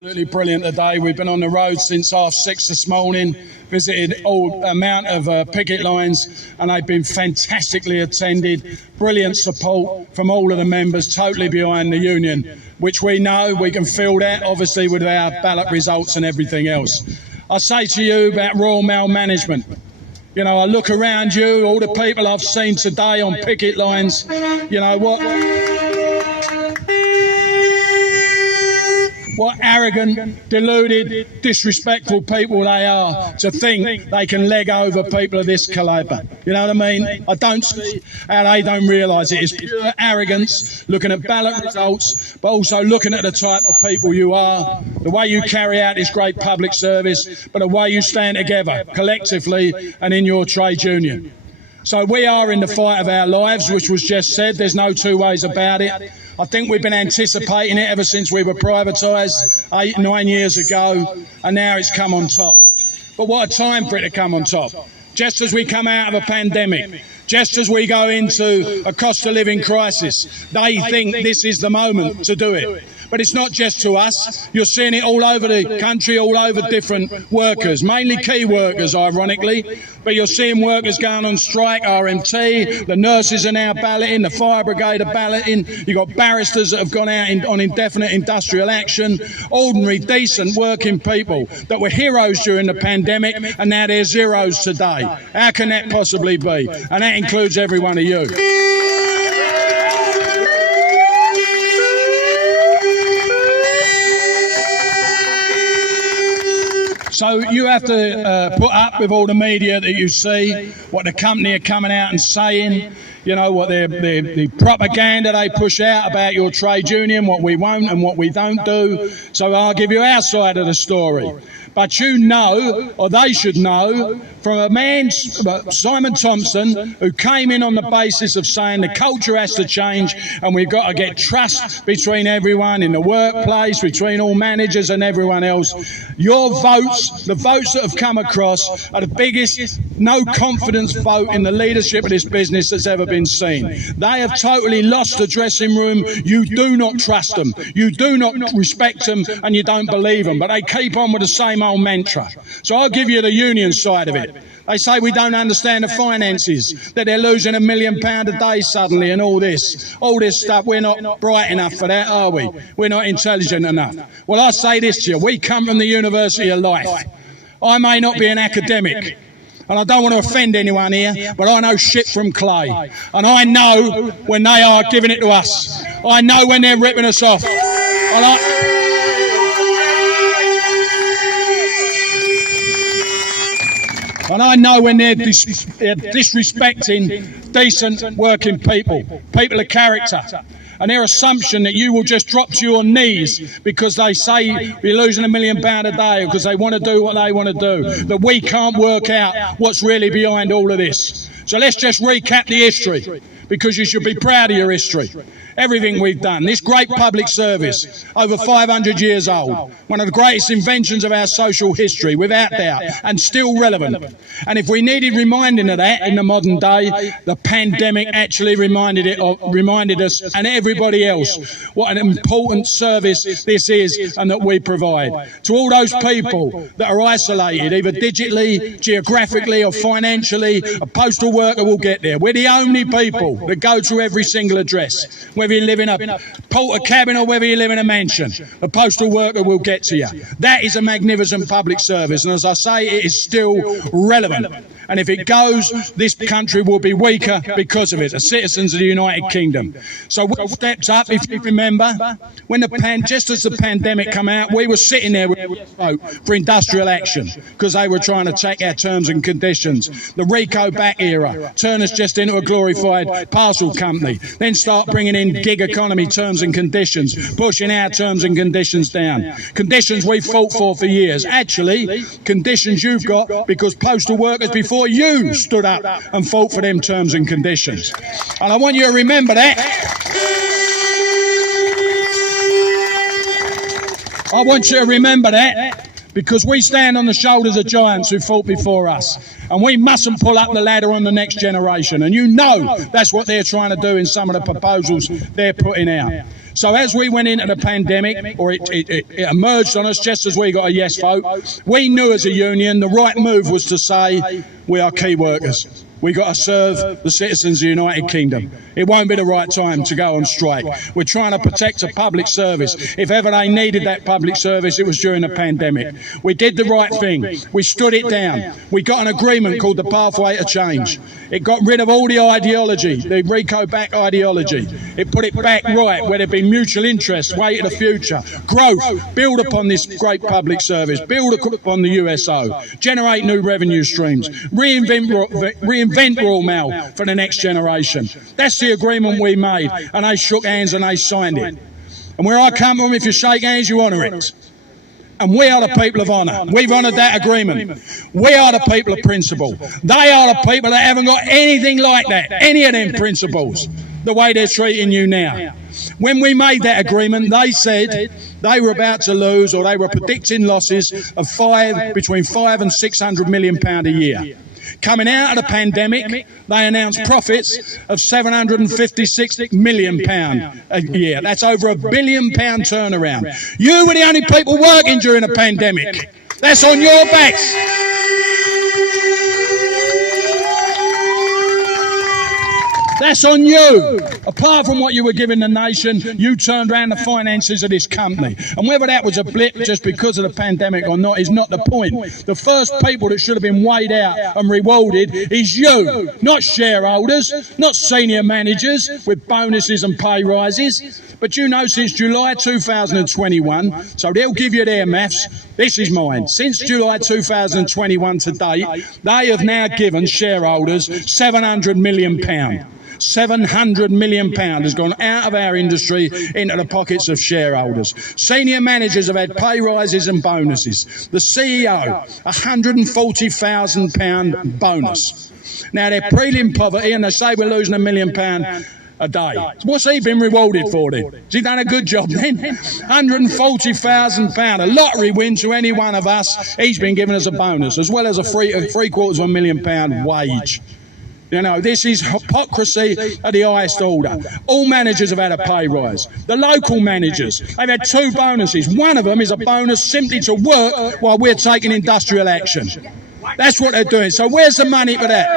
Absolutely brilliant today. We've been on the road since 6:30 this morning, visited all amount of picket lines, and they've been fantastically attended. Brilliant support from all of the members, totally behind the union, which we know we can feel that, obviously, with our ballot results and everything else. I say to you about Royal Mail management. You know, I look around you, all the people I've seen today on picket lines, you know, what arrogant, deluded, disrespectful people they are to think they can leg over people of this calibre. You know what I mean? I don't see how they don't realise it. It's pure arrogance, looking at ballot results, but also looking at the type of people you are, the way you carry out this great public service, but the way you stand together, collectively and in your trade union. So we are in the fight of our lives, which was just said. There's no two ways about it. I think we've been anticipating it ever since we were privatised 8-9 years ago, and now it's come on top. But what a time for it to come on top. Just as we come out of a pandemic, just as we go into a cost of living crisis, they think this is the moment to do it. But it's not just to us. You're seeing it all over the country, all over different workers, mainly key workers, ironically. But you're seeing workers going on strike, RMT, the nurses are now balloting, the fire brigade are balloting. You've got barristers that have gone out on indefinite industrial action, ordinary, decent working people that were heroes during the pandemic, and now they're zeros today. How can that possibly be? And that includes every one of you. So you have to put up with all the media that you see, what the company are coming out and saying, you know, what the propaganda they push out about your trade union, what we won't and what we don't do. So I'll give you our side of the story. But you know, or they should know, from a man, Simon Thompson, who came in on the basis of saying the culture has to change and we've got to get trust between everyone in the workplace, between all managers and everyone else. Your votes, the votes that have come across, are the biggest no confidence vote in the leadership of this business that's ever been seen. They have totally lost the dressing room. You do not trust them. You do not respect them, and you don't believe them. But they keep on with the same old mantra. So I'll give you the union side of it. They say we don't understand the finances, that they're losing £1 million a day suddenly and all this stuff. We're not bright enough for that, are we? We're not intelligent enough. Well, I say this to you. We come from the University of Life. I may not be an academic, and I don't want to offend anyone here, but I know shit from clay. And I know when they are giving it to us. I know when they're ripping us off. And I know when they're disrespecting decent working people of character. And their assumption that you will just drop to your knees because they say you're losing £1 million a day, or because they want to do what they want to do, that we can't work out what's really behind all of this. So let's just recap the history, because you should be proud of your history. Everything we've done, this great public service, over 500 years old, one of the greatest inventions of our social history, without doubt, and still relevant. And if we needed reminding of that in the modern day, the pandemic actually reminded us and everybody else what an important service this is and that we provide. To all those people that are isolated, either digitally, geographically or financially, a postal worker will get there. We're the only people that go to every single address. Whether you live in a porter cabin or whether you live in a mansion, a postal worker will get to you. That is a magnificent public service, and as I say, it is still relevant. And if it goes, this country will be weaker because of it, as citizens of the United Kingdom. So we stepped up, if you remember, when just as the pandemic came out, we were sitting there with a vote for industrial action because they were trying to take our terms and conditions. The Rico back era, turn us just into a glorified parcel company, then start bringing in gig economy terms and conditions, pushing our terms and conditions down. Conditions we fought for years. Actually, conditions you've got because postal workers before you stood up and fought for them terms and conditions. And I want you to remember that. I want you to remember that. because we stand on the shoulders of giants who fought before us, and we mustn't pull up the ladder on the next generation. And you know that's what they're trying to do in some of the proposals they're putting out. So as we went into the pandemic, or it emerged on us just as we got a yes vote, we knew as a union the right move was to say we are key workers. We've got to serve the citizens of the United Kingdom. It won't be the right time to go on strike. We're trying to protect a public service. If ever they needed that public service, it was during the pandemic. We did the right thing. We stood it down. We got an agreement called the Pathway to Change. It got rid of all the ideology, the RICO-backed ideology. It put it back right where there'd be mutual interest, way to the future. Growth, build upon this great public service, build upon the USO, generate new revenue streams, reinvent Royal Mail for the next generation. That's the agreement we made, and they shook hands and they signed it. And where I come from, if you shake hands, you honour it. And we are the people of honour. We've honoured that agreement. We are the people of principle. They are the people that haven't got anything like that, any of them principles, the way they're treating you now. When we made that agreement, they said they were about to lose, or they were predicting losses of between £500 and £600 million a year. Coming out of the pandemic, they announced profits of £756 million a year. That's over £1 billion turnaround. You were the only people working during the pandemic. That's on your backs. That's on you. Apart from what you were giving the nation, you turned around the finances of this company. And whether that was a blip just because of the pandemic or not is not the point. The first people that should have been weighed out and rewarded is you, not shareholders, not senior managers with bonuses and pay rises. But you know, since July 2021, so they'll give you their maths, this is mine. Since July 2021 to date, they have now given shareholders £700 million. £700 million has gone out of our industry into the pockets of shareholders. Senior managers have had pay rises and bonuses. The CEO, £140,000 bonus. Now, they're prelim poverty, and they say we're losing £1 million a day. What's he been rewarded for then? Has he done a good job then? £140,000, a lottery win to any one of us. He's been given as a bonus, as well as a £750,000 wage. You know, this is hypocrisy at the highest order. All managers have had a pay rise. The local managers, they've had 2 bonuses. One of them is a bonus simply to work while we're taking industrial action. That's what they're doing. So where's the money for that?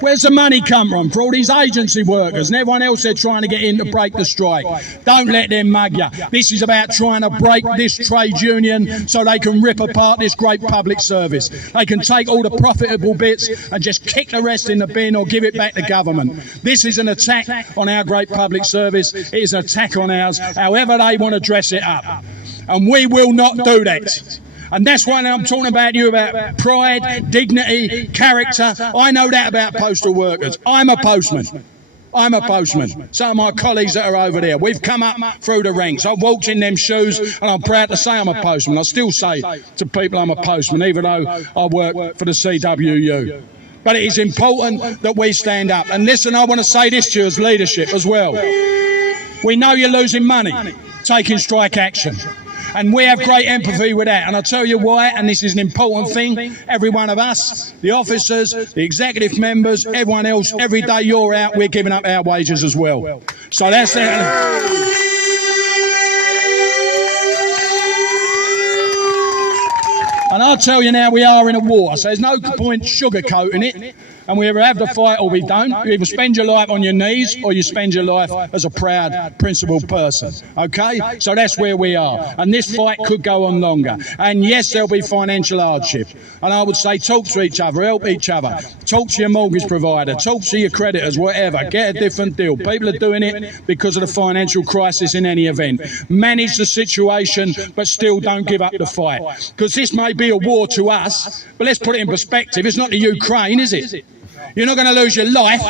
Where's the money come from for all these agency workers and everyone else they're trying to get in to break the strike? Don't let them mug you. This is about trying to break this trade union so they can rip apart this great public service. They can take all the profitable bits and just kick the rest in the bin or give it back to government. This is an attack on our great public service. It is an attack on ours, however they want to dress it up. And we will not do that. And that's why I'm talking about you about pride, dignity, character. I know that about postal workers. I'm a postman. I'm a postman. Some of my colleagues that are over there, we've come up through the ranks. I've walked in them shoes, and I'm proud to say I'm a postman. I still say to people I'm a postman, even though I work for the CWU. But it is important that we stand up. And listen, I want to say this to you as leadership as well. We know you're losing money taking strike action. And we have great empathy with that. And I'll tell you why, and this is an important thing, every one of us, the officers, the executive members, everyone else, every day you're out, we're giving up our wages as well. So that's that. And I'll tell you now, we are in a war, so there's no point sugarcoating it. And we either have the fight or we don't. You either spend your life on your knees or you spend your life as a proud, principled person. Okay? So that's where we are. And this fight could go on longer. And yes, there'll be financial hardship. And I would say talk to each other, help each other. Talk to your mortgage provider, talk to your creditors, whatever. Get a different deal. People are doing it because of the financial crisis in any event. Manage the situation, but still don't give up the fight. Because this may be a war to us, but let's put it in perspective. It's not the Ukraine, is it? You're not going to lose your life.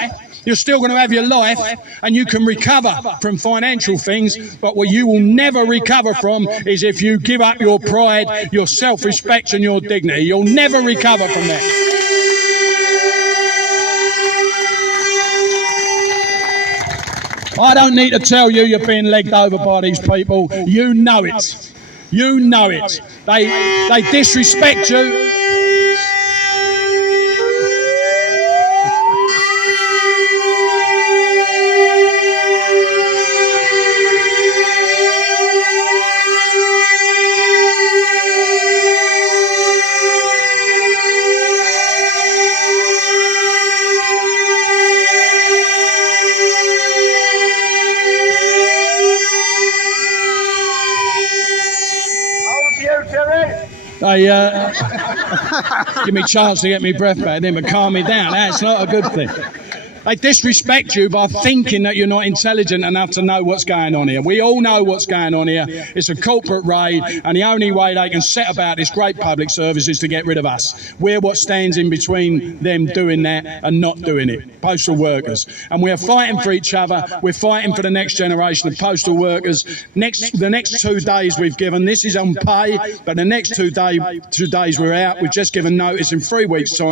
You're still going to have your life, and you can recover from financial things, but what you will never recover from is if you give up your pride, your self-respect and your dignity. You'll never recover from that. I don't need to tell you you're being legged over by these people. You know it. You know it. They disrespect you. They give me a chance to get my breath back, then but calm me down. That's not a good thing. They disrespect you by thinking that you're not intelligent enough to know what's going on here. We all know what's going on here. It's a corporate raid, and the only way they can set about this great public service is to get rid of us. We're what stands in between them doing that and not doing it. Postal workers. And we're fighting for each other. We're fighting for the next generation of postal workers. The next 2 days we've given, this is on pay, but the next 2 days we're out. We've just given notice in 3 weeks' time.